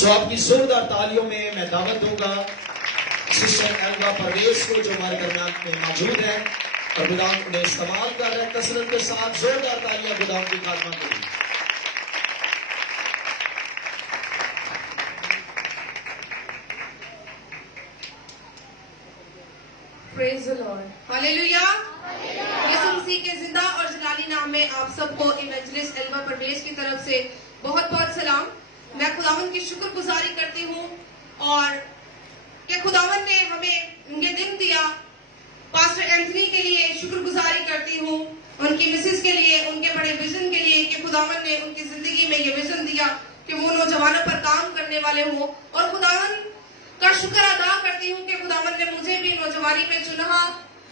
सो आपकी जोरदार तालियों में मैं दावत दूंगा सिस्टर एल्वा परवेज को, जो हमारे दरमियान में मौजूद है और खुदा उन्हें इस्तेमाल कर रहे हैं। कसरत के साथ जोरदार तालियां खुदा की खादमा के लिए। Praise the lord, hallelujah. Yeshu Masih के जिंदा और जलाली नाम में आप सबको इवेंजलिस्ट एल्वा परवेज की तरफ से बहुत बहुत सलाम। मैं खुदावन की शुक्रगुजारी करती हूँ और कि खुदावन ने हमें ये दिन दिया। पास्टर एंथनी के लिए शुक्रगुजारी करती हूँ, उनकी मिसेस के लिए, उनके बड़े विजन के लिए कि खुदावन ने उनकी जिंदगी में ये विजन दिया कि वो नौजवानों पर काम करने वाले हों। और खुदावन का शुक्र अदा करती हूँ कि खुदावन ने मुझे भी नौजवानी में चुना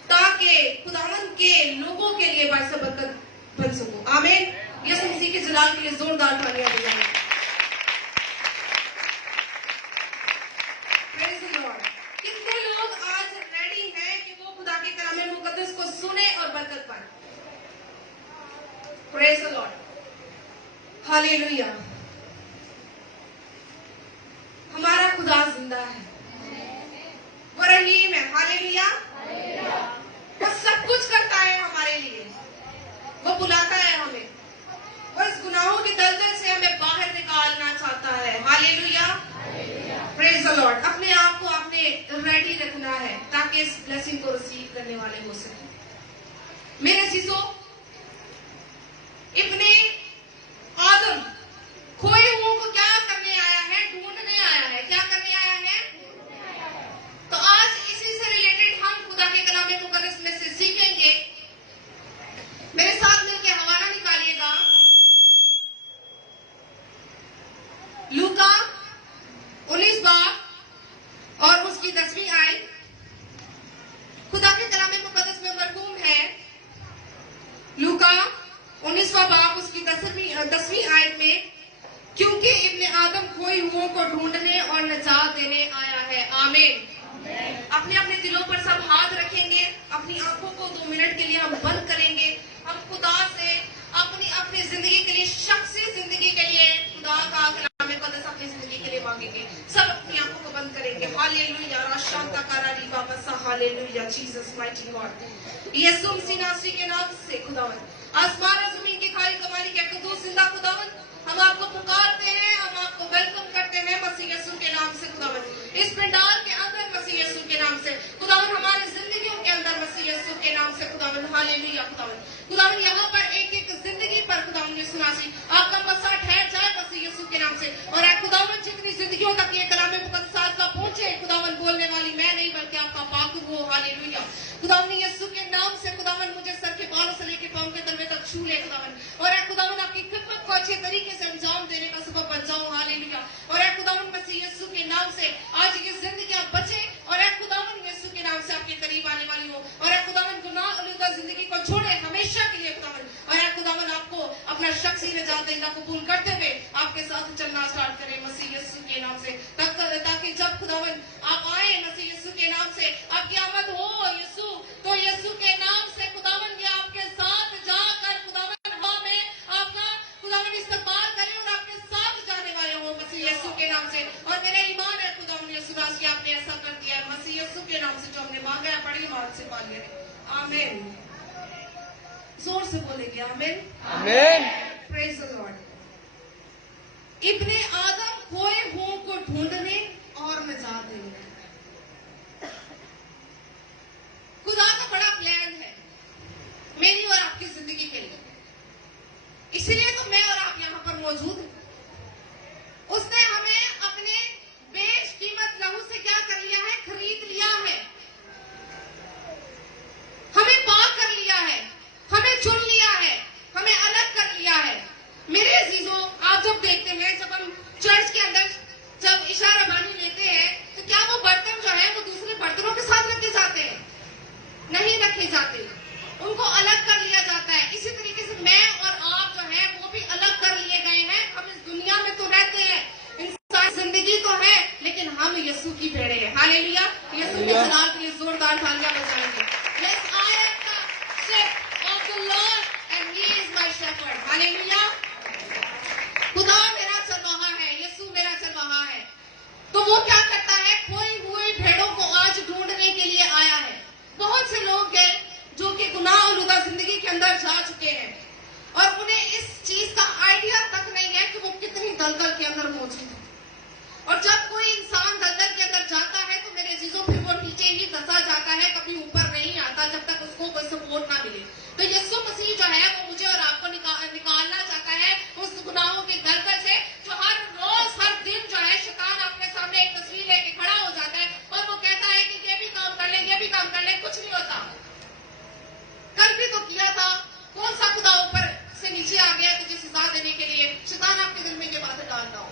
ताकि खुदावन के लोगों के लिए बाइस बरकत बन सकूं। आमीन। यीशु मसीह के जलाल के लिए जोरदार तालियां बजाएं। Praise the Lord. कितने लोग आज रेडी हैं कि वो खुदा के कलाम मुकद्दस को सुने और बरकत पाए? Praise the lord, hallelujah. हमारा खुदा जिंदा है, वो रहीम है, हालेलुया। वो सब कुछ करता है हमारे लिए, वो बुलाता है हमें, वो इस गुनाहों के दलदल से हमें बाहर निकालना चाहता है, हालेलुया। Praise the Lord. अपने आप को आपने रेडी रखना है ताकि इस ब्लेसिंग को रिसीव करने वाले हो सके। मेरे अजीजों, इब्ने आदम खोए हुओं को क्या करने आया है? ढूंढने आया है। क्या करने आया है? तो आज इसी से रिलेटेड हम खुदा के कलाम मुकद्दस में से सीखेंगे। मेरे साथ मिलकर हवाला निकालिएगा, लूका 19 बाब और उसकी 10वीं आयत। खुदा के कलाम मुकद्दस में मरकूम है लूका 19वां बाब उसकी 10वीं आयत में, क्योंकि इब्ने आदम खोए हुओं को ढूंढने और निजात देने आया है। आमीन। अपने अपने दिलों पर सब हाथ रखेंगे, अपनी आंखों को 2 मिनट के लिए हम बंद करेंगे। हम खुदा से अपनी अपनी जिंदगी के लिए, शख्सी जिंदगी के लिए खुदा का कलाम मुकद्दस अपनी जिंदगी के लिए मांगेंगे। सब अपनी आंखों को बंद करेंगे। हालेलुया, राशांता कारारी बाबा, हालेलुया, जीसस माइटी गॉड। यीशु मसीह नासरी के नाम से खुदावन, आसमान और जमीन के खाली कमाली के कुद्दूस जिंदा खुदावन, हम आपको पुकारते हैं, हम आपको वेलकम करते हैं मसीह यीशु के नाम से खुदावन। इस पंडाल के अंदर मसीह यीशु के नाम से खुदावन, हमारी जिंदगियों के अंदर मसीह यीशु के नाम से खुदावन, हालेलुया। खुदावन यहाँ पर एक एक जिंदगी पर खुदावन यीशु नासरी आपका मसा ठहर जाए मसीह यीशु के नाम से। और खुदावन जितनी जिंदगियों तक ये कलाम मुकद्दस का पहुंचे, खुदावन बोलने वाली मैं नहीं बल्कि आपका पाक वो, हालेलुया। खुदावन यीशु के नाम से खुदावन मुझे सर के बालों से लेकर पांव के तलवे तक छू ले खुदावन, और खुदावन आपकी खिदमत को अच्छे तरीके से अंजाम देने का सबब बन जाऊं, हालेलुया। और खुदावन मसीह यीशु के नाम से आज ये जिंदगी आप बचे और खुदावन यीशु के नाम से आपके करीब आने वाली हो। और खुदावन गुनाह आलूदा जिंदगी को छोड़े हमेशा के लिए खुदावन, और खुदावन आपको अपना शख्सी निजात देना कबूल करते हुए आपके साथ चलना स्टार्ट करें मसीह यीशु के नाम से, ताकि जब खुदावन आप आए मसीह यीशु के नाम से, आपकी आमद हो यीशु, तो यीशु के नाम से खुदावन ये आपके साथ जाकर खुदावन हमें आपका खुदावन इस्तेमाल करें और आपके साथ जाने वाले हो मसीह यीशु के नाम से। और मेरा ईमान है खुदावन यीशु दास की आपने ऐसा कर दिया है मसीह यीशु के नाम से, जो हमने मांगा है बड़ी बात से पा लिया। आमीन। जोर से बोलेंगे आमीन, आमीन। Praise the lord. इब्ने आदम खोए हुओं को ढूंढने और निजात देने। खुदा का बड़ा प्लान है मेरी और आपकी जिंदगी के लिए, इसीलिए तो मैं और आप यहाँ पर मौजूद हैं। उसने हमें अपने बेशकीमत लहू से क्या कर लिया है? खरीद लिया है, हमें पाक कर लिया है, हमें चुन लिया है, हमें अलग कर लिया है। मेरे अजीजों, आप जब देखते हैं, जब हम चर्च के अंदर जब इशा रबानी लेते हैं, तो क्या वो बर्तन जो है वो दूसरे बर्तनों के साथ रखे जाते हैं? नहीं रखे जाते, उनको अलग कर लिया जाता है। इसी तरीके से मैं और आप जो है वो भी अलग कर लिए गए हैं। हम इस दुनिया में तो रहते हैं, इंसान जिंदगी तो है, लेकिन हम यीशु की भेड़े हैं, हालेलुया। यीशु के जलाल के लिए जोरदार तालियां बजाएंगे। Yes, I am the sheep of the Lord and He is my shepherd, hallelujah. खुदा मेरा चरवाहा है, यीशु मेरा चरवाहा है। दलदल के अंदर मौजूद है। और जब कोई इंसान दलदल के अंदर जाता है तो मेरे अजीजों फिर वो नीचे ही दसा जाता है, कभी ऊपर नहीं आता जब तक उसको कोई सपोर्ट ना मिले। तो यीशु मसीह जो है वो मुझे और आपको निकालना चाहता है उस गुनाहों के दलदल से, जो हर रोज हर दिन जो है शैतान अपने सामने एक तस्वीर लेके खड़ा हो जाता है और वो कहता है कि ये भी काम कर ले, ये भी काम कर ले, कुछ नहीं होता। कल भी तो किया था, कौन सा खुदा ऊपर से नीचे आ गया तुझे सजा देने के लिए? शैतान आपके दिल में ये बातें डालता हो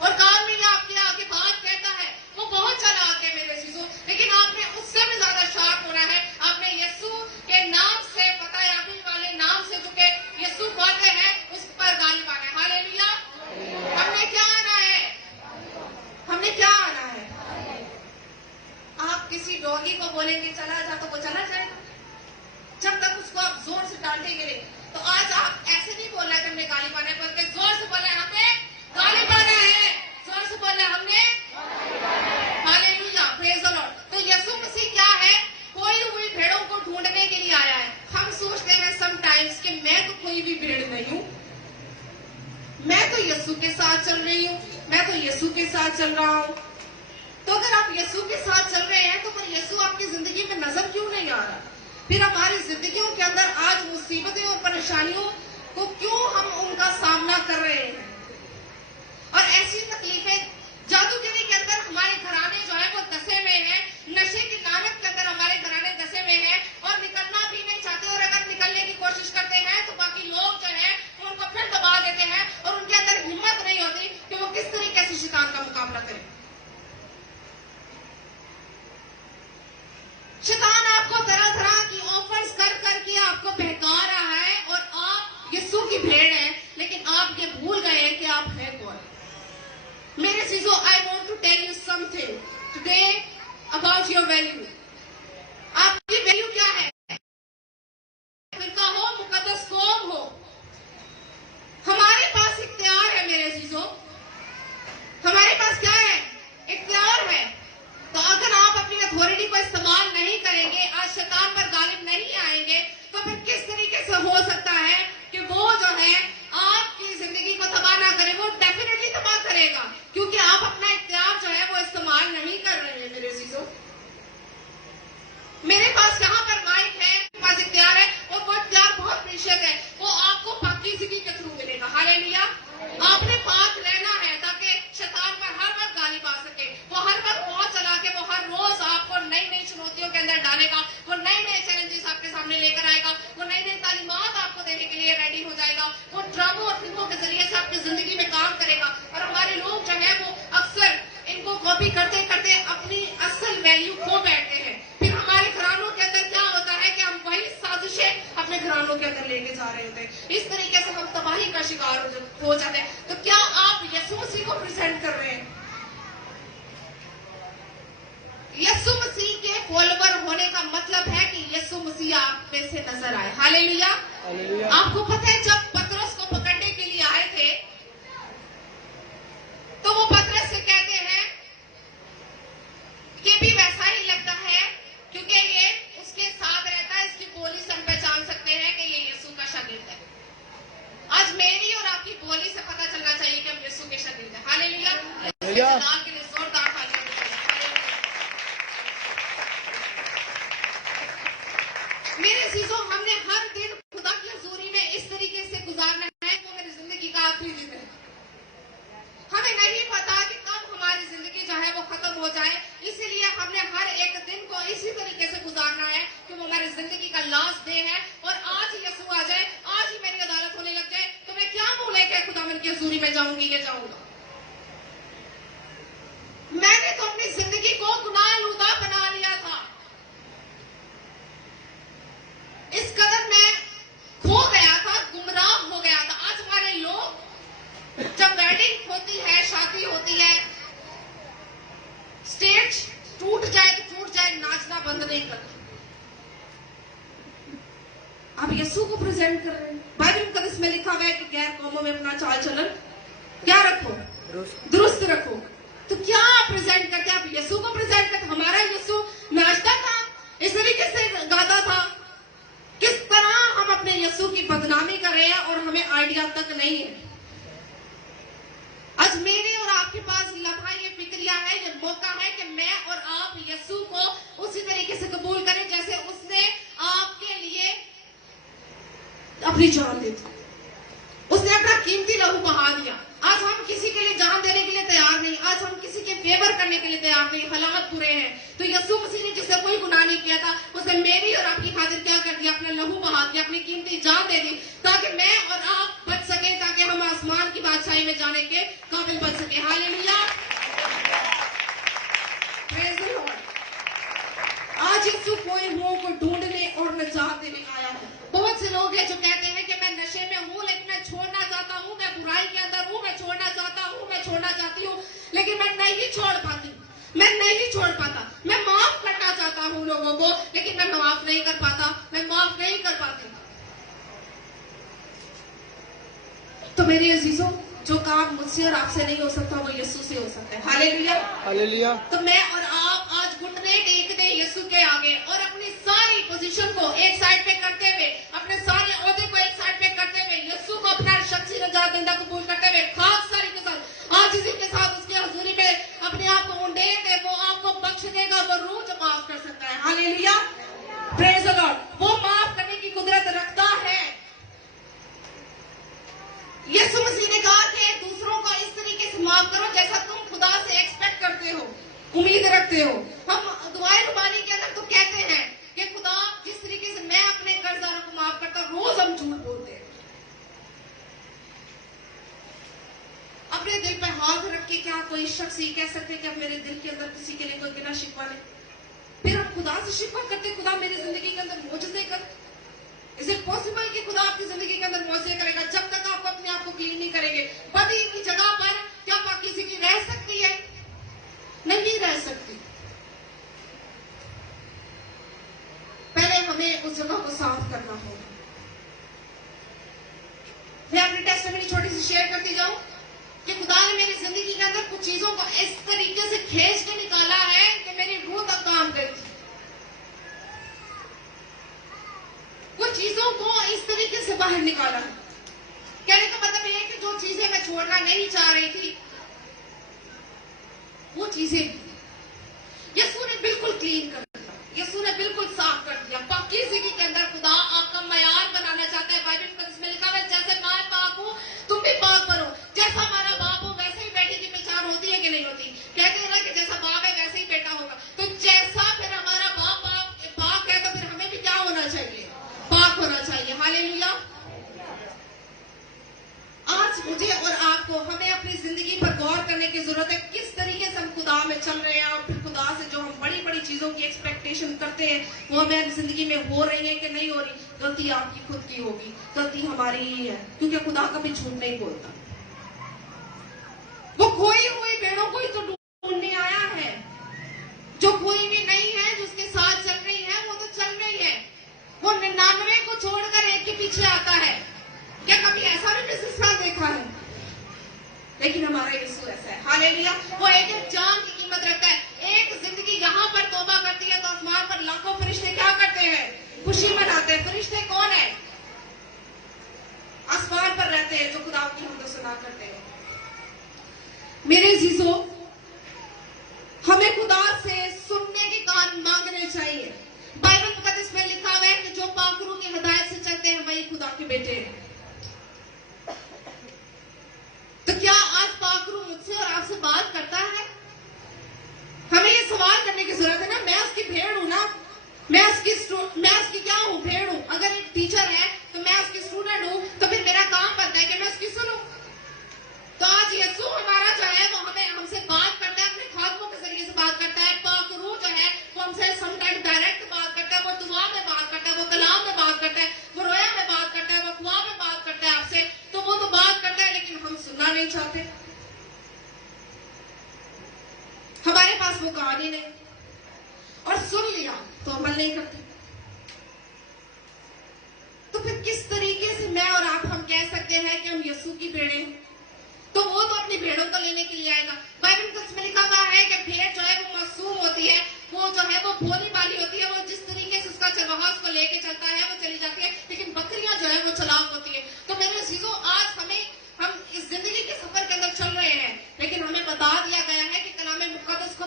और काम में आपके आगे बात कहता है, वो बहुत चालाक है मेरे चीजों, लेकिन आपने उससे भी ज्यादा शार्प होना है। आपने यीशु के नाम से, पता है अभी वाले नाम से जो के यीशु कहते हैं उस पर गाली पाना है। हालेलुया। हमने क्या आना है? हमने क्या आना है? आप किसी डॉगी को बोलेंगे चला जा तो वो चला जाएगा, जब तक उसको आप जोर से डांटेंगे नहीं। तो आज आप ऐसे नहीं बोलना है कि हमने गाली पाना है, बल्कि जोर से बोलना है हमने गाली पाना है, जोर से बोलना है हमने हालेलुया, प्रेज द लॉर्ड। तो यीशु मसीह क्या है? खोई हुई भेड़ों को ढूंढने के लिए आया है। हम सोचते हैं समटाइम्स कि मैं तो कोई भी भेड़ नहीं हूं, मैं तो यीशु के साथ चल रही हूं, मैं तो यीशु के साथ चल रहा हूं। तो अगर आप यीशु के साथ चल रहे हैं तो फिर यीशु आपकी जिंदगी में नजर क्यों नहीं आ रहा? फिर हमारी जिंदगियों के अंदर आज मुसीबतें और परेशानियों को क्यों हम उनका सामना कर रहे हैं? और ऐसी तकलीफें, जादूगरी के अंदर हमारे घराने जो है वो दसे हुए हैं, नशे की लानत के अंदर हमारे घराने दसे हुए हैं और निकलना भी नहीं चाहते, और अगर निकलने की कोशिश करते हैं तो बाकी लोग जो है वो उनको फिर दबा देते हैं और उनके अंदर हिम्मत नहीं होती कि वो किस तरीके से शैतान का मुकाबला करें। शैतान आपको तरह तरह की ऑफर्स कर करके आपको बहका रहा है और आप यीशु की भेड़ हैं, लेकिन आप ये भूल गए कि आप हैं कौन। मेरे चीजों, I want to tell you something today about your value. आपकी वैल्यू क्या है? फिरका हो, मुकद्दस कौम हो, हमारे पास इख्तियार है मेरे चीजों, हमारे पास क्या है? इख्तियार है। तो अगर आप अपनी अथॉरिटी को इस्तेमाल नहीं करेंगे, आज शैतान पर गालिब नहीं आएंगे, तो फिर किस तरीके से हो सकता है कि वो जो है आपकी जिंदगी को तबाह ना करे? वो डेफिनेटली तबाह करेगा, क्योंकि आप अपना इख्तियार जो है वो इस्तेमाल नहीं कर रहे हैं मेरे चीजों। मेरे पास यहाँ पर माइक है, मेरे पास इख्तियार है और वो इख्तियार बहुत प्रीशियस है, वो आपको पाकीज़गी के थ्रू मिलेगा। हालेलुया। आपने पाक रहना है ताकि शैतान पर हर वक्त गाली पा सके। वो हर वक्त बहुत चला के वो हर रोज आपको नई नई चुनौतियों के अंदर डालेगा, वो नए नए चैलेंजेस आपके सामने लेकर आएगा, वो नई नई तालीमात आपको देने के लिए रेडी हो जाएगा, वो ड्रामों और फिल्मों के जरिए से आपकी जिंदगी में काम करेगा। और हमारे लोग जो है वो अक्सर इनको कॉपी करते करते अपनी असल वैल्यू खो बैठते हैं। फिर हमारे घरानों के अंदर क्या होता है कि हम वही साजिशें अपने घरानों के अंदर लेके जा रहे होते हैं। इस तरीके से हम तबाही का शिकार हो जाते हैं। तो क्या आप यीशु मसीह को प्रेजेंट कर रहे हैं? यीशु मसीह के फॉलोवर होने का मतलब है कि यीशु मसीह आप में से नजर आए। हालेलुया। आपको पता है जब पतरस को पकड़ने के लिए आए थे तो वो पतरस से कहते हैं कि भी वैसा ही लगता है क्योंकि ये उसके साथ रहता है, इसकी बोली से हम पहचान सकते हैं कि ये यीशु का शागिर्द है। आज मेरी और आपकी बोली से पता चलना चाहिए कि हम यीशु के शागिर्द हैं। हालेलुया। के लिए जोरदार तालियां बजाएं। मेरे अजीजों, हमने हर दिन खुदा की हुजूरी में इस तरीके से गुजारना है वो मेरी जिंदगी का आखिरी दिन है। हमें नहीं पता कि कब हमारी जिंदगी जो है वो खत्म हो जाए, इसीलिए हमने हर एक दिन को इसी तरीके से गुजारना है कि वो हमारी जिंदगी का लास्ट डे है और आज ही यीशु आ जाए, आज ही मेरी अदालत होने लग जाए, तो मैं क्या मुंह लेकर खुदावन की हुजूरी में जाऊंगी या जाऊंगा? मैंने तो अपनी जिंदगी को गुनाहलूदा बना लिया था, इस कदर मैं खो गया था, गुमराह हो गया था। आज हमारे लोग जब वेडिंग होती है, शादी होती है, स्टेज टूट जाए तो टूट जाए, नाचना बंद नहीं करते। आप यीशु को प्रेजेंट कर रहे हैं। बाइबल मुकद्दस में लिखा हुआ है कि गैर कौमों में अपना चाल चलन क्या रखो? दुरुस्त रखो। तो क्या आप प्रेजेंट करते? आप यीशु को प्रेजेंट करते। हमारा यीशु नाचता था, इस तरीके से गाता था। किस तरह हम अपने यीशु की बदनामी कर रहे हैं और हमें आइडिया तक नहीं है। मौका है कि मैं और आप यीशु को उसी तरीके से कबूल करें जैसे उसने आपके लिए अपनी जान दी थी। उसने अपना कीमती लहू बहा दिया। आज हम किसी के लिए जान देने के लिए तैयार नहीं, आज हम किसी के फेवर करने के लिए तैयार नहीं। हालात बुरे हैं तो यीशु मसीह ने जिससे कोई गुनाह नहीं किया था, उसने मेरी और आपकी खातिर क्या कर दिया? अपना लहू बहा दिया, अपनी कीमती जान दे दी ताकि मैं और आप बच सके, ताकि हम आसमान की बादशाही में जाने के काबिल बन सके। Hallelujah, praise the Lord. आज यीशु कोई हो को ढूंढने और निजात देने आया है। बहुत से लोग हैं जो कहते हैं कि मैं नशे में हूँ लेकिन मैं छोड़ना चाहता हूँ, मैं बुराई के अंदर हूँ, मैं छोड़ना चाहता हूँ, मैं छोड़ना चाहती हूँ, लेकिन मैं नहीं छोड़ पाती, मैं नहीं छोड़ पाता। मैं माफ करना चाहता हूँ लोगों को, लेकिन मैं माफ नहीं कर पाता, मैं माफ नहीं कर पाती। तो मेरे अजीजों, जो काम मुझसे और आपसे नहीं हो सकता वो यीशु से हो सकता है। Hallelujah, hallelujah. तो मैं और आप आज घुटने टेक दे यीशु के आगे और अपनी सारी पोजीशन को एक साइड पे करते हुए, अपने सारे ओहदे को एक साइड पे करते हुए, यीशु को अपना शख्सी नजात देंदा कबूल करते हुए, खास सारी के साथ आज इसी के साथ उसकी हजूरी में अपने आप को उंडेल दे। वो आपको बख्श देगा, वो रूह जो माफ कर सकता है। Hallelujah, praise the Lord. वो माफ करने की कुदरत रखता है। यीशु मसीह ने कहा कि दूसरों को इस तरीके से माफ करो जैसा तुम खुदा से एक्सपेक्ट करते हो, उम्मीद रखते हो। हम दुआए रुबानी के अंदर तो कहते हैं कि खुदा जिस तरीके से मैं अपने कर्जदारों को माफ करता हूं, रोज हम झूठ बोलते हैं। अपने दिल पे हाथ रख के क्या कोई शख्स ये कह सकते कि अब मेरे दिल के अंदर किसी के लिए कोई गिला शिकवा नहीं? फिर हम खुदा से शिकवा करते, खुदा मेरी जिंदगी के अंदर मौजूदे कर। इज इट पॉसिबल कि खुदा आपकी जिंदगी के अंदर मौजूदे करेगा जब तक आप अपने आप को क्लीन नहीं करेंगे? बदी हुई जगह पर क्या पाकीज़गी रह सकती है? नहीं रह सकती। पहले हमें उस जगह को साफ करना होगा। मैं अपनी टेस्टमनी छोटी सी शेयर करती जाऊं कि खुदा ने मेरी जिंदगी के अंदर कुछ चीजों को इस तरीके से खींच के निकाला है कि मेरी रूह तक काम गई थी। कुछ चीजों को इस तरीके से बाहर निकाला है। कहने का मतलब यह है कि जो चीजें मैं छोड़ना नहीं चाह रही थी, वो चीजें यीशु ने बिल्कुल क्लीन कर दिया, यीशु ने बिल्कुल साफ कर दिया। पाकीज़गी के अंदर खुदा आपका मयार बनाना चाहता है। बाइबल में लिखा है, जैसे मैं पाक हूं तुम भी पाक बनो। जैसा हमारा बाप हो वैसे ही बेटे की पहचान होती है कि नहीं होती? कहते हैं ना कि जैसा बाप है वैसे ही बेटा होगा। तो जैसा फिर हमारा बाप पाक है तो फिर हमें भी क्या होना चाहिए? पाक होना चाहिए। हालेलुया। आज मुझे और आपको हमें अपनी जिंदगी पर गौर करने की जरूरत है, किस तरीके से हम खुदा में चल रहे हैं और फिर खुदा से जो हम बड़ी बड़ी चीजों की एक्सपेक्टेशन करते हैं वो हमें जिंदगी में हो रही है कि नहीं हो रही। गलती आपकी खुद की होगी, गलती हमारी ही है, क्योंकि खुदा कभी झूठ नहीं बोलता। वो खोई हुई भेड़ों को ही तो ढूंढने आया है। जो खोई हुई नहीं है, जो उसके साथ चल रही है, वो तो चल रही है। वो 99 को छोड़कर एक के पीछे आता है। क्या कभी ऐसा भी बिजनेसमैन देखा है? लेकिन हमारा यीशु ऐसा है। हालेलुया। वो एक एक जान की कीमत रखता है। एक जिंदगी यहाँ पर तौबा करती है तो आसमान पर लाखों फरिश्ते क्या करते हैं? खुशी मनाते हैं। फरिश्ते कौन है? आसमान पर रहते हैं जो खुदा की हमद सुना करते हैं। मेरे अजीजों, हमें खुदा से सुनने के कान मांगने चाहिए। बाइबल मुकद्दस में लिखा हुआ है कि जो पाकरू की हिदायत से चलते हैं वही खुदा के बेटे हैं। तो क्या आज पाकरू मुझसे और आपसे बात करता है? हमें ये सवाल करने की जरूरत है ना। मैं उसकी भेड़ हूं ना, मैं उसकी क्या हूं? भेड़ हूं। अगर एक टीचर है तो मैं उसकी स्टूडेंट हूं, तो फिर मेरा काम बनता है कि मैं उसकी सुनूं। तो आज यीशु हमारा जो है वो हमसे बात करता है, अपने खातमों के जरिए से बात करता है। पाकरू जो है वो हमसे समटाइम डायरेक्ट बात करता है, वो दुआ में बात करता है, वो कलाम में बात करता है, वो रोया में बात करता है, वो ख्वाब में बात करता है आपसे। तो वो तो बात करता है लेकिन हम सुनना नहीं चाहते। हमारे पास वो कहानी नहीं, और सुन लिया तो अमल नहीं करते। तो फिर किस तरीके से मैं और आप हम कह सकते हैं कि हम यीशु की भेड़ें हैं? तो वो तो अपनी भेड़ों को लेने के लिए आएगा। बाइबल में लिखा हुआ है कि भेड़ जो है वो मासूम होती है, वो जो है वो भोली भाली होती है, वो जिस तरीके से उसका चरवाहा उसको लेके चलता है वो चली जाती है, लेकिन बकरियां जो है वो चालाक होती है। तो मेरे चीजों, आज हम इस जिंदगी के सफर के अंदर चल रहे हैं, लेकिन हमें बता दिया गया है कि कलाम मुकद्दस को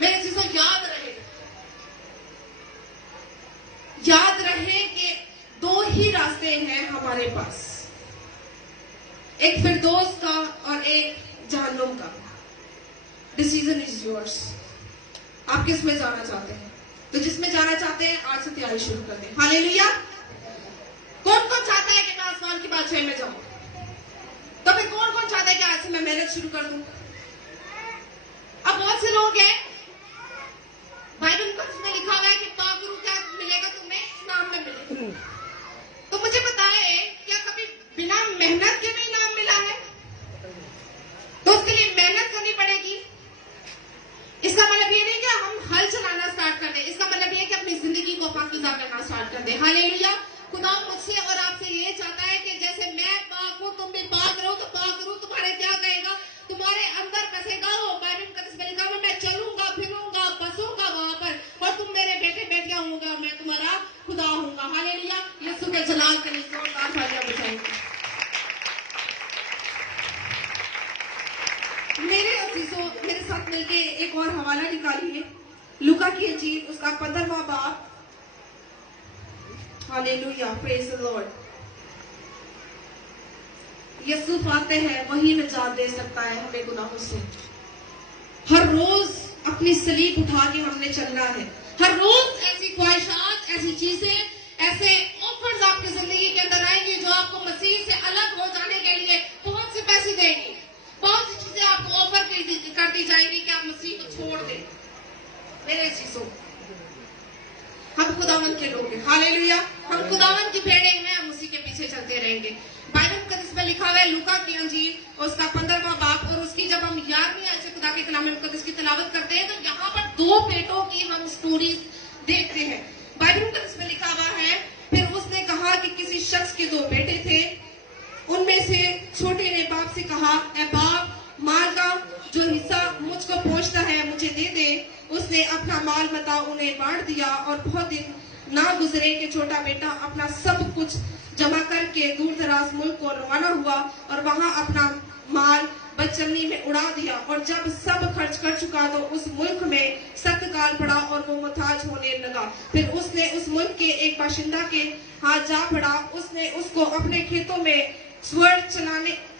मेरे चीजों याद रहे कि दो ही रास्ते हैं हमारे पास, एक फिरदौस का और एक जहन्नुम का। Decision is yours. आप किस में जाना चाहते हैं? तो जिसमें जाना चाहते हैं आज से तैयारी शुरू कर दें। हालेलुया। कौन कौन चाहता है कि मैं आसमान की बादशाही में जाऊं? तो फिर कौन कौन चाहता है कि आज से मैं मेहनत शुरू कर दूं? अब बहुत से लोग हैं, बाइबल में उसमें लिखा हुआ है कि पाकरू क्या मिलेगा तुम्हें? इनाम न मिलेगा। तो मुझे बताए, क्या कभी बिना मेहनत के भी इनाम मिला है? तो उसके लिए मेहनत करनी पड़ेगी। इसका मतलब ये नहीं कि हम हल चलाना स्टार्ट कर दें, इसका मतलब ये कि अपनी जिंदगी को पाकीज़ा करना स्टार्ट कर दें। हालेलुया। खुदा मुझसे और आपसे ये चाहता है कि जैसे मैं पाक हूं तुम भी पाक रहो। तो पाक रहो तुम्हारे क्या कहेगा? तुम्हारे अंदर बसेगा वो। बाइबल में लिखा हुआ, मैं चलूंगा फिरूंगा बसूंगा वहां पर और तुम मेरे बेटे बेटियां होंगे, मैं तुम्हारा खुदा हूंगा। हालेलुया। यीशु के जलाल के लिए जोरदार तालियां बजाएंगे। मेरे अजीजों, मेरे साथ मिलके एक और हवाला निकालिए, लूका की इंजील उसका 15वां बाब। Hallelujah, praise the lord. Yeshu आते हैं, वही निजात दे सकता है हमें गुनाहों से। हर रोज अपनी सलीब उठा के हमने चलना है। हर रोज ऐसी ख्वाहिशात, ऐसी चीजें, ऐसे ऑफर्स आपकी जिंदगी के अंदर आएंगे जो आपको मसीह से अलग हो जाने के लिए बहुत से पैसे देंगे। बहुत सी चीजें आपको ऑफर कर दी जाएंगी कि आप मसीह को छोड़ दें। मेरे चीजों, हम खुदावन के लोग हैं। हालेलुया। हम खुदावन की भेड़ें हैं, हम उसी के पीछे चलते रहेंगे। बाइबल में लिखा हुआ है लूका की अंजील उसका 15वां बाब और उसकी जब हम 11वीं आयत से खुदा के कलाम मुकद्दस की तिलावत करते हैं तो यहाँ पर दो बेटों की हम स्टोरी देखते हैं। बाइबल में लिखा हुआ है, फिर उसने कहा कि किसी शख्स के दो बेटे थे। उनमें से छोटे ने बाप से कहा, ए बाप, माल का जो हिस्सा मुझको पहुंचता है मुझे दे दे। उसने अपना माल मता उन्हें बांट दिया और बहुत दिन ना गुजरे कि छोटा बेटा अपना सब कुछ जमा करके दूर दराज मुल्क को रवाना हुआ और वहां अपना माल बदचलनी में उड़ा दिया। और जब सब खर्च कर चुका तो उस मुल्क में सख्त काल पड़ा और वो मुहताज होने लगा। फिर उसने उस मुल्क के एक बाशिंदा के हाथ जा पड़ा। उसने उसको अपने खेतों में सूअर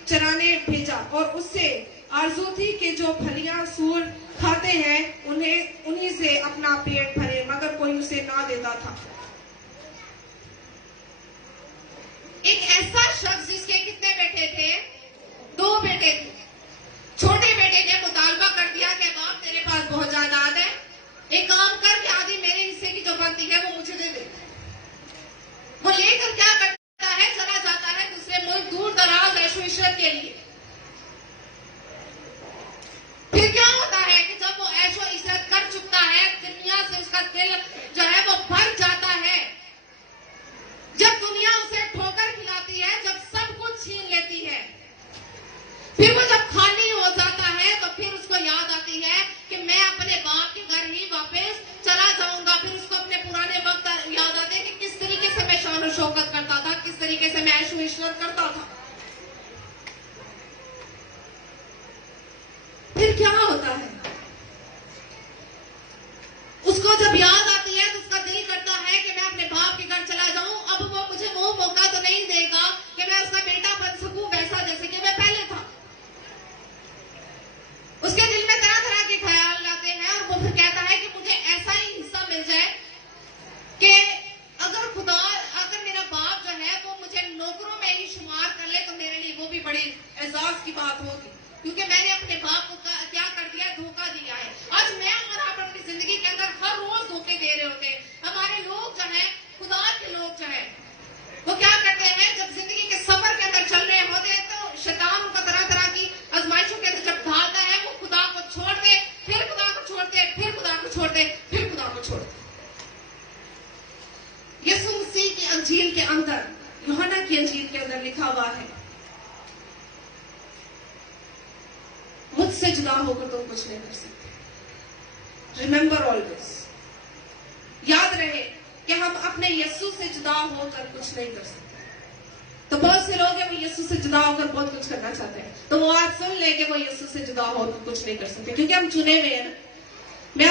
चराने भेजा और उससे आरजू थी कि जो फलियां सूअर खाते हैं उन्हीं से अपना पेट भरे, मगर कोई उसे ना देता था। एक ऐसा शख्स जिसके कितने बेटे थे? दो बेटे थे। छोटे बेटे ने मुतालबा कर दिया कि बाप तेरे पास बहुत जायदाद है, एक काम कर कि आधी मेरे हिस्से की जो बनती है वो मुझे दे दे। वो लेकर क्या करता है? चला जाता है दूसरे मुल्क दूर दराज ऐशो इशरत के लिए। फिर क्या होता है कि जब वो ऐशो इशरत कर चुकता है, दुनिया से उसका दिल जो है वो भर जाता है। जब दुनिया उसे ठोकर खिलाती है, जब सब कुछ छीन लेती है, फिर वो जब खाली हो जाता है तो फिर उसको याद आती है कि मैं अपने बाप के घर ही वापस चला जाऊंगा। फिर उसको अपने पुराने वक्त याद आते हैं कि किस तरीके से मैं शान और शौकत करता था, किस तरीके से मैं ऐशो इशरत करता था। फिर क्या होता है? उसको जब याद आती है तो उसका दिल करता है कि मैं अपने बाप के घर चला जाऊं। अब वो मुझे वो मौका तो नहीं देगा कि मैं उसका बेटा बन सकूं वैसा जैसे कि मैं पहले था। उसके दिल में तरह तरह के ख्याल आते हैं और वो फिर कहता है कि मुझे ऐसा ही हिस्सा मिल जाए कि अगर मेरा बाप जो है वो मुझे नौकरों में ही शुमार कर ले तो मेरे लिए वो भी बड़ी एजाज की बात होगी, क्योंकि मैंने अपने बाप को क्या कर दिया? धोखा दिया है। आज मैं और आप अपनी जिंदगी के अंदर हर रोज धोखे दे रहे होते हैं। हमारे लोग जो है, खुदा के लोग जो है, वो क्या करते हैं? जब जिंदगी के सफर के अंदर चल रहे होते हैं तो शैतान उनको तरह तरह की आजमाइशों के अंदर जब ढालता है, वो खुदा को छोड़ते, फिर खुदा को छोड़ते, फिर खुदा को छोड़ते, फिर खुदा को छोड़ते। यीशु मसीह की अंजील के अंदर, यूहन्ना की अंजील के अंदर लिखा हुआ है, मुझसे जुदा होकर तुम कुछ नहीं कर सकते। रिमेंबर ऑलवेज, याद रहे कि हम अपने यीशु से जुदा होकर कुछ नहीं कर सकते। तो बहुत से लोग हैं वो यीशु से जुदा होकर बहुत कुछ करना चाहते हैं, तो वो आज सुन ले कि वो यीशु से जुदा होकर कुछ नहीं कर सकते, क्योंकि हम चुने हुए हैं ना। मैं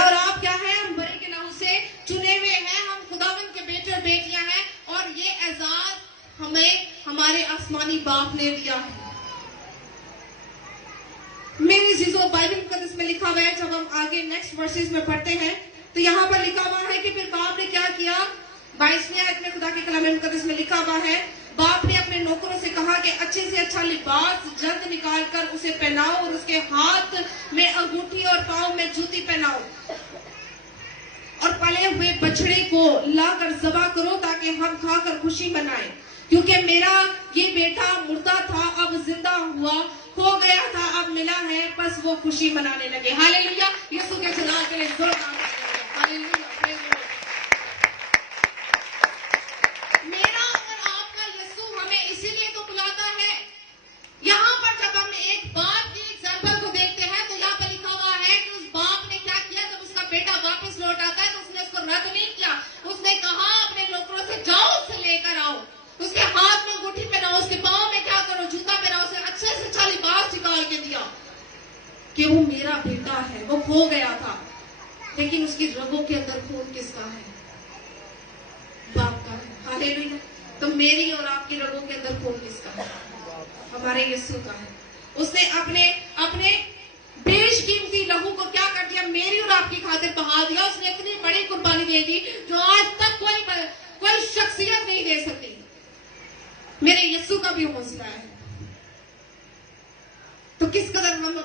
एजाज हमें हमारे आसमानी बाप ने दिया है। मेरे जीजो बाइबल मुकद्दस में लिखा हुआ है, जब हम आगे नेक्स्ट वर्सेस में पढ़ते हैं तो यहाँ पर लिखा हुआ है कि फिर बाप ने क्या किया। 22वें आयत में खुदा के कलाम मुकद्दस में लिखा हुआ है, बाप ने अपने नौकरों से कहा कि अच्छे से अच्छा लिबास जल्द निकाल कर उसे पहनाओ और उसके हाथ में अंगूठी और पांव में जूती पहनाओ और पले हुए बछड़े को लाकर ज़बह करो ताकि हम खाकर खुशी मनाएं, क्योंकि मेरा ये बेटा मुर्दा था अब जिंदा हुआ, खो गया था अब मिला है, बस वो खुशी मनाने लगे। हालेलुया, यीशु के जलाल के लिए जोरदार हालेलुया। मेरा और आपका यीशु हमें इसीलिए तो बुलाता है। यहाँ पर जब हम एक बाप की एग्जाम्पल को देखते हैं तो यहाँ पर लिखा हुआ है कि उस बाप ने क्या किया, जब उसका बेटा वापस लौट आता है तो उसने उसको रद्द नहीं किया, उसने कहा अपने नौकरों से जाओ उसे लेकर आओ, उसके हाथ में अंगूठी पहनाओ, उसके पांव में क्या करो जूता पहनाओ, उसे अच्छे से अच्छा लिबास निकाल के दिया कि वो मेरा बेटा है, वो खो गया था, लेकिन उसकी रगों के अंदर खून किसका है? बाप का है। हालेलुया। तो मेरी और आपकी रगों के अंदर खून किसका है? हमारे यीशु का है। उसने अपने बेशकीमती लहू को क्या कर दिया? मेरी और आपकी खातिर बहा दिया। उसने इतनी बड़ी कुर्बानी दे दी जो आज तक कोई शख्सियत नहीं दे सकती। मेरे यीशु का भी हौसला है। तो किस कदर हम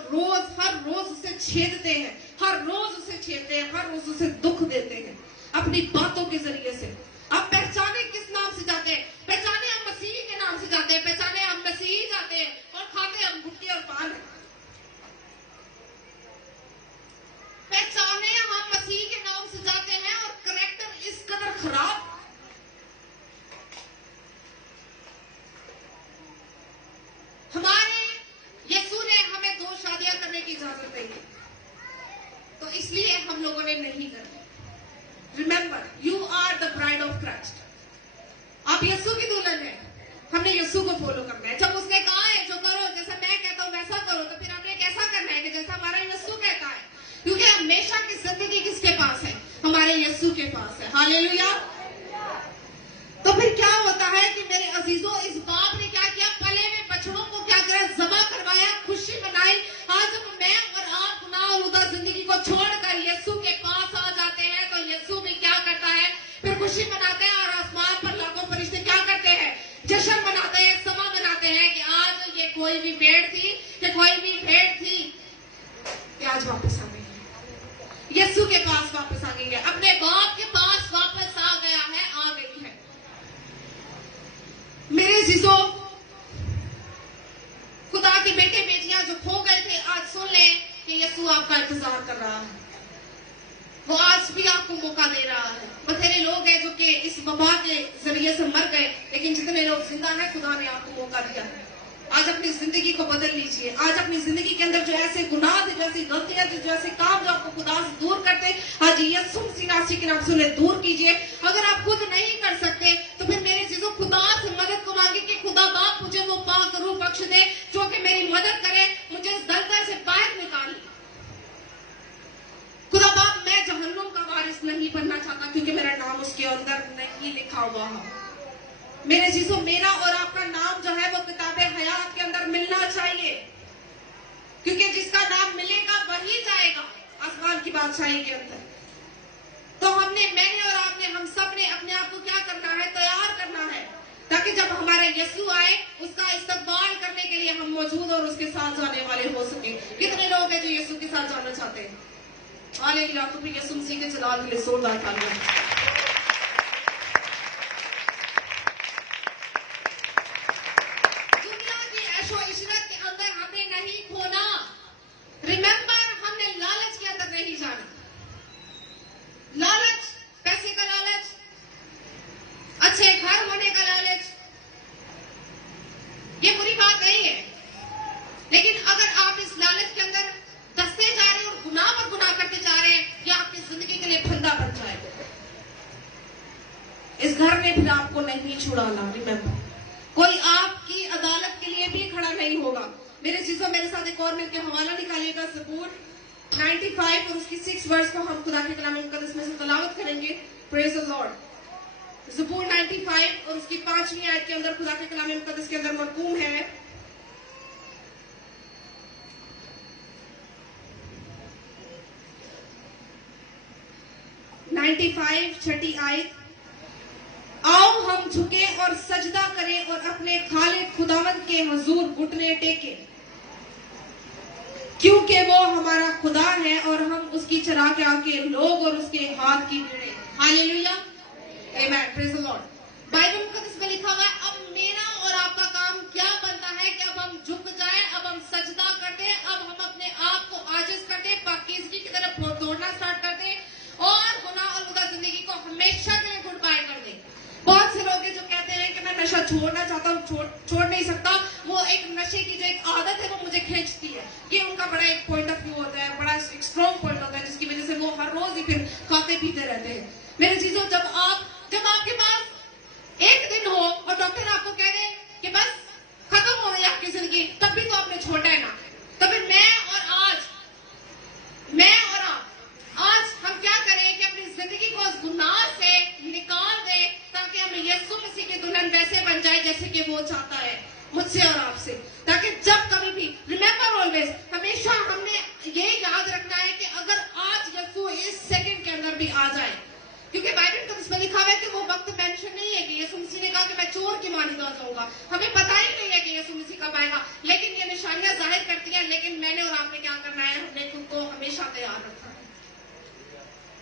हर रोज उसे छेदते हैं, हर रोज उसे छेदते हैं, हर रोज उसे दुख देते हैं अपनी बातों के जरिए से। आप पहचाने किस नाम से जाते हैं? पहचाने हम मसीह के नाम से जाते हैं, पहचाने हम मसीह जाते हैं और खाते हम गुटके और पान हैं। पहचाने हम मसीह के नाम से जाते हैं और करैक्टर इस कदर खराब। हमारे यीशु ने हमें 2 शादियां करने की इजाजत दी, तो इसलिए हम लोगों ने नहीं करनी। Remember, you are the bride of Christ. आप यीशु की दुल्हन है। हमने यीशु को फॉलो करना है। जब उसने कहा है जो करो, जैसा मैं कहता हूं वैसा करो, तो फिर हमने कैसा करना है कि जैसा हमारा यीशु कहता है, क्योंकि हमेशा की जिंदगी किसके पास है? हमारे यीशु के पास है। हालेलुया। तो फिर क्या होता है कि मेरे अजीजों, इस बाप ने क्या किया? पले में बछड़ों को क्या करा? ज़बह करवाया, खुशी मनाई। आज जब मैं और आप गुनाह और उदार जिंदगी को छोड़कर यीशु के पास आ जाते हैं तो यीशु भी क्या करता है? फिर खुशी मनाते हैं और आसमान पर लाखों फरिश्ते क्या करते हैं? जश्न मनाते हैं, समा मनाते हैं कि आज ये कोई भी भेड़ थी, कि कोई भी भेड़ थी कि आज वापस आ गई है, यीशु के पास वापस आ गई है, अपने बाप के पास वापस आ गया है, आ गई है। मेरे जीजो, खुदा के बेटे बेटियां जो खो गए थे, आज सुन लें कि यीशु आपका इंतजार कर रहा है। वो आज भी आपको मौका दे रहा है। बथेरे लोग हैं जो कि इस वबा के जरिए से मर गए, लेकिन जितने लोग जिंदा हैं खुदा ने आपको मौका दिया है। आज अपनी जिंदगी को बदल लीजिए। आज अपनी जिंदगी के अंदर जो ऐसे गुनाह थे, जो ऐसी गलतियां थी, जो ऐसे काम जो आपको खुदा से दूर करते, आज यीशु मसीह के नाम से उन्हें दूर कीजिए। अगर आप खुद नहीं कर सकते तो फिर मेरे चीजों खुदा से मदद को मांगे कि खुदा बाप मुझे वो पाक रूह बख्श दे जो कि मेरी मदद करे, मुझे इस दलदल से बाहर निकाले। खुदा बाप, मैं जहन्नुम का वारिस नहीं बनना चाहता क्योंकि मेरा नाम उसके अंदर नहीं लिखा हुआ है। मेरे चीजों, मेरा और आपका नाम जो है वो किताबे हयात के अंदर मिलना चाहिए, क्योंकि जिसका नाम मिलेगा वही जाएगा आसमान की बादशाही के अंदर। तो मैंने और आपने, हम सब ने अपने आप को क्या करना है? तैयार करना है, ताकि जब हमारे यीशु आए उसका इस्तकबाल करने के लिए हम मौजूद और उसके साथ जाने वाले हो सके। कितने लोग हैं जो यीशु के साथ जाना चाहते हैं? हालेलुया। तो फिर यीशु मसीह के जलाल के लिए जोरदार तालियां। रिमेंबर, हमने लालच के अंदर नहीं जाना। लालच, पैसे का लालच, अच्छे घर होने का लालच, ये बुरी बात नहीं है, लेकिन अगर आप इस लालच के अंदर दसते जा रहे हैं और गुनाह पर गुनाह करते जा रहे हैं, यह आपकी जिंदगी के लिए फंदा बन जाएगा। इस घर ने फिर आपको नहीं छुड़ाना। रिमेंबर, कोई आपकी अदालत के लिए भी खड़ा नहीं होगा। मेरे चीजों, मेरे साथ एक और मिलकर हवाला निकालिएगा। ज़बूर 95 और उसकी 6 वर्स को हम खुदा के कलाम मुकद्दस में से तलावत करेंगे। Praise the Lord. ज़बूर 95 और उसकी 5वीं आयत के अंदर खुदा के कलाम मुकद्दस के अंदर मरकूम है, छठी आयत, आओ हम झुके और सजदा करें और अपने खालिक खुदावंद के हुजूर घुटने टेके, क्योंकि वो हमारा खुदा है और हम उसकी चरागाह के लोग और उसके हाथ की भेड़ें। Hallelujah, amen, praise the lord. Bible मुकद्दस में लिखा हुआ है, अब मेरा और आपका काम क्या बनता है कि अब हम झुक जाएं, अब हम सजदा करते हैं, अब हम अपने आप को आजिज करते, पाकीज़गी की तरफ दौड़ना स्टार्ट करते और गुनाह और मुर्दा जिंदगी को हमेशा के लिए गुड बाय कर दें। बहुत से लोग हैं जो कहते हैं कि मैं नशा छोड़ना चाहता हूँ, छोड़ नहीं सकता, वो एक नशे की जो एक आदत है वो मुझे खींचती है। ये उनका बड़ा एक पॉइंट ऑफ व्यू होता है, बड़ा एक स्ट्रॉन्ग पॉइंट होता है, जिसकी वजह से वो हर रोज ही फिर खाते पीते रहते हैं। मेरे चीजों, जब आपके पास एक दिन हो और डॉक्टर आपको कह दे कि बस खत्म हो रही है आपकी जिंदगी, तब भी तो आपने छोड़ा है ना। तभी मैं और आप आज हम क्या करें कि अपनी जिंदगी को उस गुनाह से निकाल दें, ताकि हम यीशु मसीह की दुल्हन वैसे बन जाए जैसे कि वो चाहता है मुझसे और आपसे। ताकि जब कभी भी, रिमेंबर ऑलवेज, हमेशा हमने ये याद रखना है कि अगर आज यीशु इस सेकंड के अंदर भी आ जाए, क्योंकि बाइबल में इसमें लिखा हुआ है कि वो वक्त मेंशन नहीं है कि यीशु मसीह ने कहा कि मैं चोर की मानिदा जाऊंगा। हमें पता ही नहीं है कि यीशु मसीह कब आएगा, लेकिन ये निशानियां जाहिर करती हैं। लेकिन मैंने और आपने क्या करना है, हमने खुद को हमेशा तैयार रखना है।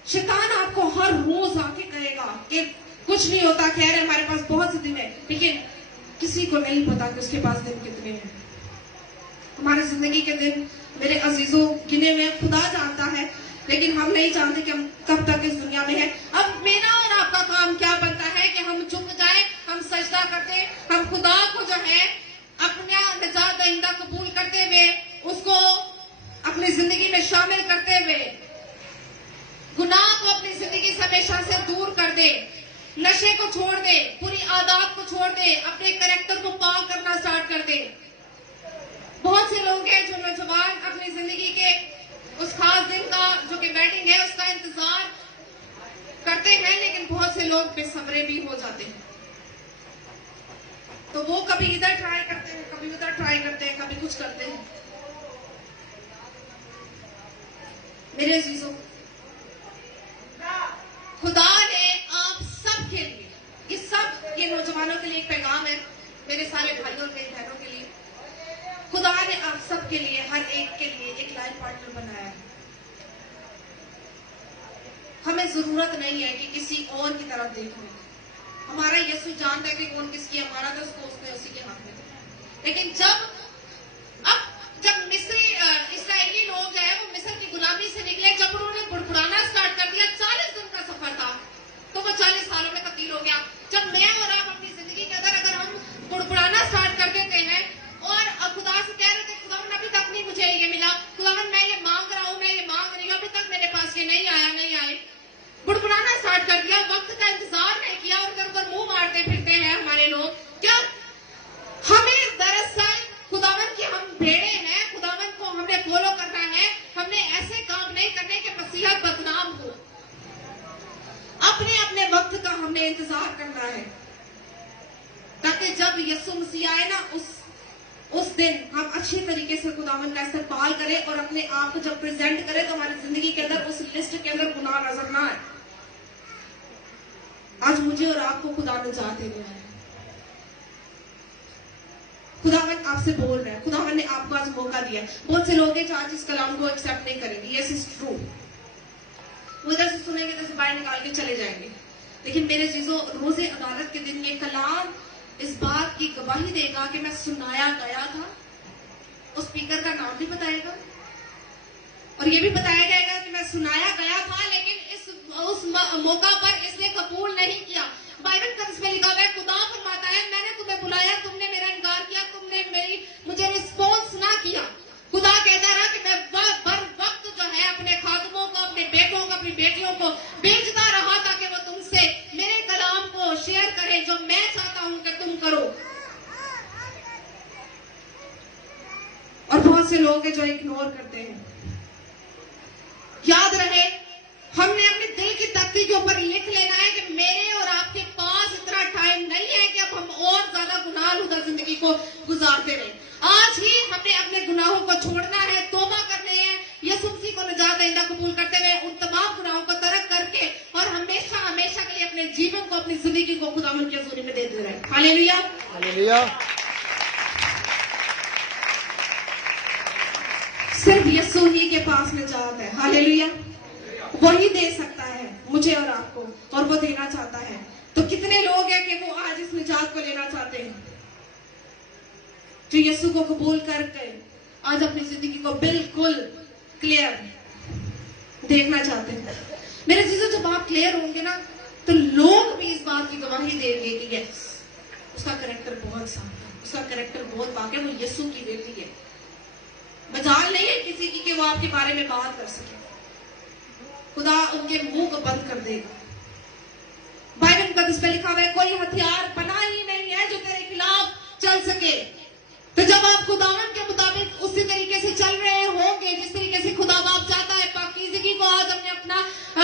शैतान आपको हर रोज आके कहेगा कि कुछ नहीं होता, खैर है, हमारे पास बहुत से दिन है, लेकिन किसी को नहीं पता कि उसके पास दिन कितने हैं। हमारी जिंदगी के दिन, मेरे अजीजों, गिने हुए खुदा जानता है, लेकिन हम नहीं जानते कि हम कब तक इस दुनिया में हैं। अब मेरा और आपका काम क्या बनता है कि हम झुक जाए, हम सजदा करते, हम खुदा को जो है अपना निजात दहिंदा कबूल करते हुए, उसको अपनी जिंदगी में शामिल करते हुए, गुनाह को अपनी जिंदगी से हमेशा से दूर कर दे, नशे को छोड़ दे, बुरी आदत को छोड़ दे, अपने कैरेक्टर को पाक करना स्टार्ट कर दे। बहुत से लोग हैं जो नौजवान अपनी जिंदगी के उस खास दिन का, जो कि वेडिंग है, उसका इंतजार करते हैं, लेकिन बहुत से लोग बेसब्रे भी हो जाते हैं। तो वो कभी इधर ट्राई करते हैं, कभी उधर ट्राई करते हैं, कभी कुछ करते हैं। मेरे अजीजों, खुदा ने आप सब के लिए, ये नौजवानों के लिए एक पैगाम है, मेरे सारे भाइयों और मेरी बहनों के लिए, खुदा ने आप सब के लिए, हर एक के लिए एक लाइफ पार्टनर बनाया है। हमें जरूरत नहीं है कि किसी और की तरफ देखने की। हमारा यीशु जानता है कि कौन किसकी हमारा, तो उसको उसने उसी के हाथ में दिया। लेकिन जब इस्राएली लोग जो है वो मिस्र की गुलामी से निकले, जब उन्होंने बुड़बुड़ाना स्टार्ट कर दिया, 40 दिन का सफर था, तो वो 40 सालों में तब्दील हो गया। जब मैं और आप अपनी जिंदगी के अंदर अगर हम बुड़बुड़ाना स्टार्ट कर देते हैं और खुदा से कह रहे थे, खुदावन अभी तक नहीं मुझे ये मिला, खुदावन मैं ये मांग रहा हूँ, मैं ये मांग रही हूँ, अभी तक मेरे पास ये नहीं आए, बुड़बुड़ाना स्टार्ट कर दिया, वक्त का इंतजार नहीं किया और इधर उधर मुंह मारते फिरते हैं हमारे लोग। क्या हमें दरअसल खुदावन की हम भेड़े हैं, खुदावन को हमने फॉलो करना है, हमने ऐसे काम नहीं करने कि मसीहत बदनाम हो। अपने अपने वक्त का हमने इंतजार करना है, ताकि जब यीशु मसीह आए ना, उस दिन हम अच्छे तरीके से खुदावन का इस्तेमाल करें और अपने आप को जब प्रेजेंट करें तो हमारी जिंदगी के अंदर उस लिस्ट के अंदर गुनाह नजर ना आए। आज मुझे और आपको खुदा निजात दे रहा है, खुदावन आपसे बोल रहा है, खुदावन ने आपको आज मौका दिया है। बहुत से लोग हैं जो आज इस कलाम को एक्सेप्ट नहीं करेंगे, यस इज ट्रू, वो इधर से सुनेंगे, इधर से बाहर निकाल के चले जाएंगे। लेकिन मेरे चीजों, रोजे अदालत के दिन ये कलाम इस बात की गवाही देगा कि मैं सुनाया गया था, उस स्पीकर का नाम भी बताएगा और ये भी बताया जाएगा कि मैं सुनाया गया था, लेकिन उस मौका पर इसने कबूल नहीं किया। बाइबल का इसमें लिखा हुआ है, खुदा फरमाता है, मैंने तुम्हें बुलाया, तुमने मेरा इनकार किया, तुमने मुझे रिस्पॉन्स ना किया। खुदा कहता रहा कि मैं बर वक्त जो है अपने खादमों को, अपने बेटों को, अपनी बेटियों को भेजता रहा ताकि वो तुमसे मेरे कलाम को शेयर करें, जो मैं चाहता हूं कि तुम करो। और बहुत से लोग हैं जो इग्नोर करते हैं। याद रहे, हमने अपने दिल की तख्ती के ऊपर लिख लेना है कि मेरे और आपके पास खुदा जिंदगी को गुजारते रहे। आज ही हमने अपने गुनाहों को छोड़ना है, तौबा करने हैं, यीशु मसीह को निजात दहिंदा कबूल करते हुए उन तमाम गुनाहों को तर्क करके और हमेशा हमेशा के लिए अपने जीवन को, अपनी जिंदगी को खुदावंद की हजूरी में दे दे रहे हैं। Hallelujah, hallelujah. सिर्फ यीशु ही के पास निजात है। हालेलुया, वही दे सकता है मुझे और आपको, और वो देना चाहता है। तो कितने लोग हैं कि वो आज इस निजात को लेना चाहते हैं, जो यीशु को कबूल करके आज अपनी जिंदगी को बिल्कुल क्लियर देखना चाहते हैं। मेरे चीजों, जब आप क्लियर होंगे ना, तो लोग भी इस बात की गवाही देंगे कि यस, उसका कैरेक्टर बहुत साफ है, उसका कैरेक्टर बहुत पाक है, वो यीशु की बेटी है। मजाल नहीं है किसी की कि वो आपके बारे में बात कर सके। खुदा उनके मुंह को बंद कर देगा। बाइबल मुकद्दस में लिखा हुआ है, कोई हथियार बना ही नहीं है जो तेरे खिलाफ चल सके। तो जब आप खुदावन के मुताबिक उसी तरीके से चल रहे होंगे जिस तरीके से खुदा बाप चाहता है, पाकीज़गी को आज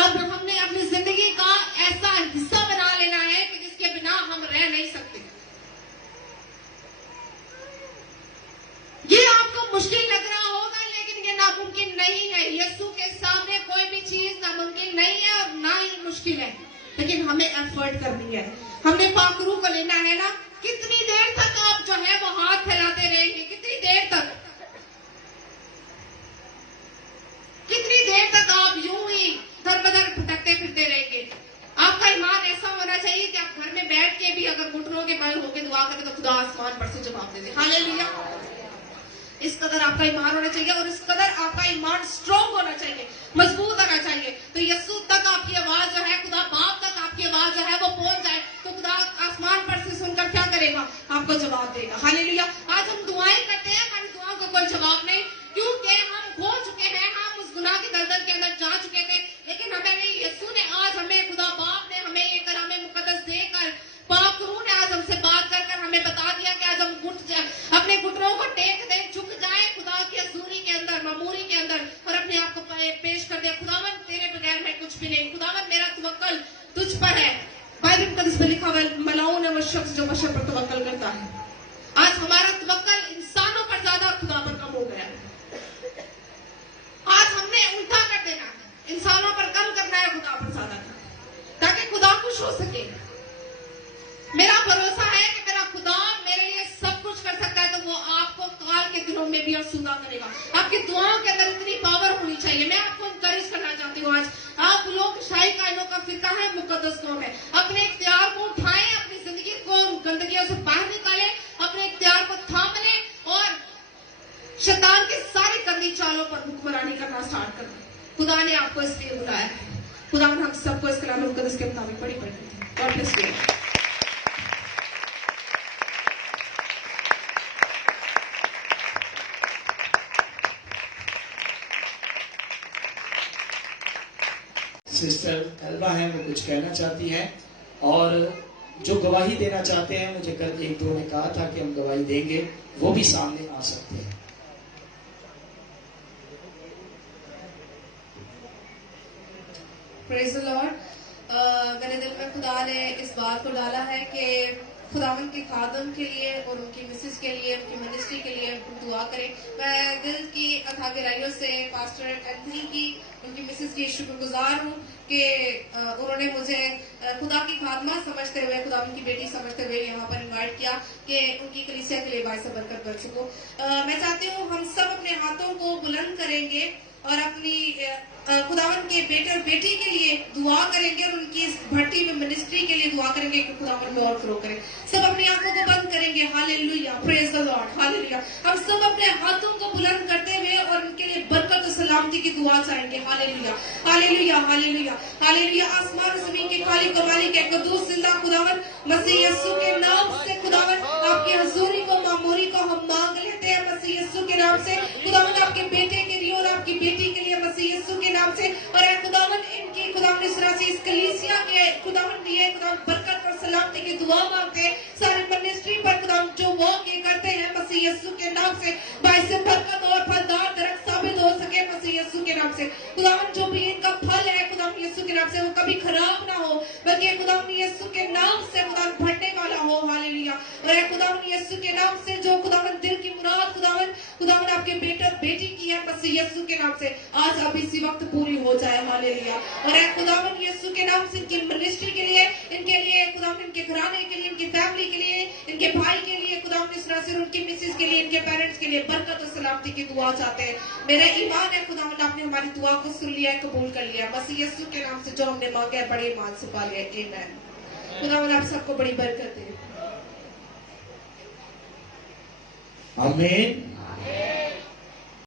हमने अपनी जिंदगी का ऐसा हिस्सा बना लेना है कि जिसके बिना हम रह नहीं सकते। ये आपको मुश्किल लग रहा होगा, लेकिन ये नामुमकिन नहीं है। यीशु के सामने कोई भी चीज नामुमकिन नहीं है और ना ही मुश्किल है, लेकिन हमें एफर्ट करनी है, हमने पाकरू को लेना है ना। कितनी देर तक आप जो है वो हाथ फैलाते रहेंगे? कितनी देर तक? कितनी देर तक आप यूं ही दर बदर भटकते फिरते रहेंगे? आपका ईमान ऐसा होना चाहिए कि आप घर में बैठ के भी अगर घुटनों के बल होकर दुआ करें तो खुदा आसमान पर से जवाब दे दे। हालेलुया। इस कदर आपका ईमान होना चाहिए और इस कदर आपका ईमान स्ट्रॉन्ग होना चाहिए, मजबूत होना चाहिए। तो यीशु तक आपकी आवाज जो है, खुदा बाप तक आपकी आवाज जो है वो पहुंच जाए, तो खुदा आसमान पर से सुनकर क्या करेगा? आपको जवाब देगा। हालेलुया। आज हम दुआएं करते हैं, हमारी दुआओं को कोई जवाब नहीं, क्योंकि हम खो चुके हैं, हम उस गुनाह की दलदल के अंदर जा चुके थे। लेकिन हमें यीशु ने आज, हमें खुदा बाप ने हमें ये कलामे मुकद्दस देकर, पाक रूह ने आज हमसे बात कर हमें बता दिया कि आज हम अपने घुटनों को टेक दें, झुक जाए खुदा की हजूरी के अंदर, मामूरी के अंदर, और अपने आप को पेश कर दे। खुदावन तेरे बगैर मैं कुछ भी नहीं, खुदावन मेरा तवक्कल तुझ पर है। बाइबल मुकद्दस में लिखा हुआ है, मलाऊन है वो शख्स जो बशर पर तवक्कल करता है। आज हमारा तवक्कल इंसानों पर ज्यादा खुदा पर कम हो गया है। आज हमने उल्टा कर देना है, इंसानों पर कम करना है, खुदा पर ज्यादा, ताकि खुदा खुश हो सके। मेरा भरोसा है कि मेरा खुदा मेरे लिए सब कुछ कर सकता है, तो वो आपको काल के दिनों में भी आसूदा करेगा। आपकी दुआओं के अंदर इतनी पावर होनी चाहिए। मैं आपको इंकरेज करना चाहती हूँ, आज आप लोग शाही कायनों का फिरका है, मुकद्दस कौम है, अपने इख्तियार को उठाएं, अपनी जिंदगी को गंदगियों से बाहर निकालें, अपने इख्तियार को थाम लें और शैतान के सारे गंदी चालों पर हुक्मरानी करना स्टार्ट करें। खुदा ने आपको इसलिए बुलाया है। खुदा ने हम सबको इस कलाम मुकद्दस के मुताबिक बड़ी पढ़ी थी। God bless you. Sister Elba हैं, वो कुछ कहना चाहती हैं, और जो गवाही देना चाहते हैं, मुझे कल एक दो ने कहा था कि हम गवाही देंगे, वो भी सामने आ सकते हैं। Praise the Lord. मेरे दिल में खुदा ने इस बात को डाला है कि खुदावन के खादम के लिए और उनकी मिसेस के लिए, उनकी मिनिस्ट्री के लिए दुआ करें। मैं दिल की अथाह गहराइयों से पास्टर एंथनी की, उनकी मिसेस की शुक्रगुजार हूँ कि उन्होंने मुझे खुदा की खादमा समझते हुए, खुदावन की बेटी समझते हुए यहाँ पर इनवाइट किया कि उनकी कलीसिया के लिए बाइस बरकत बन सको। मैं चाहती हूँ हम सब अपने हाथों को बुलंद करेंगे और अपनी खुदावन के बेटे और बेटी के लिए दुआ करेंगे और उनकी इस भट्टी में मिनिस्ट्री के लिए दुआ करेंगे कि खुदावन में और ग्रो करें। सब अपनी आंखों को बंद करेंगे। Hallelujah, praise the lord, hallelujah. हम सब अपने हाथों को बुलंद करते हुए और उनके लिए बरकत और सलामती की दुआ चाहेंगे। Hallelujah, hallelujah, hallelujah, hallelujah. आसमान और जमीन के खाली कमाली के कदूस जिंदा खुदावन मसीह यीशु के नाम से खुदावन आपकी हजूरी को, मामूरी को हम मांग लेते हैं मसीह यीशु के नाम से। खुदावन आपके बेटे के लिए और आपकी बेटी के लिए मसीह यीशु के नाम से, और खुदावन इनकी खुदावन इस तरह से इस कलीसिया के खुदावन लिए खुदावन बरकत और सलामती की दुआ मांगते हैं। सारे मिनिस्ट्री पर खुदावन जो वो ये करते हैं मसीह यीशु के नाम से, बाइस बरकत और फलदार दरख्त साबित हो सके मसीह यीशु के नाम से। खुदावन जो भी इनका फल है खुदावन यीशु के नाम से वो कभी खराब ना हो, बल्कि खुदावन यीशु के नाम से खुदावन बढ़ने वाला हो। हालेलुया। और खुदावन यीशु मसीह यीशु के नाम से आज अब इसी वक्त पूरी हो जाए। हालेलुया। और ऐ खुदावन यीशु के नाम से इनकी मिनिस्ट्री के लिए, खुदावन इनके घराने के लिए, इनकी फैमिली के लिए, इनके भाई के लिए, खुदावन इस तरह से उनकी मिसेस के लिए, इनके पेरेंट्स के लिए बरकत और सलामती की दुआ चाहते हैं। मेरा ईमान है खुदावन आपने हमारी दुआ को सुन लिया है, कबूल कर लिया। मसीह यीशु के नाम से जो हमने मांगा है बड़े ईमान से पा लिया। आमीन। खुदावन आप सबको बड़ी बरकत दे। आमीन।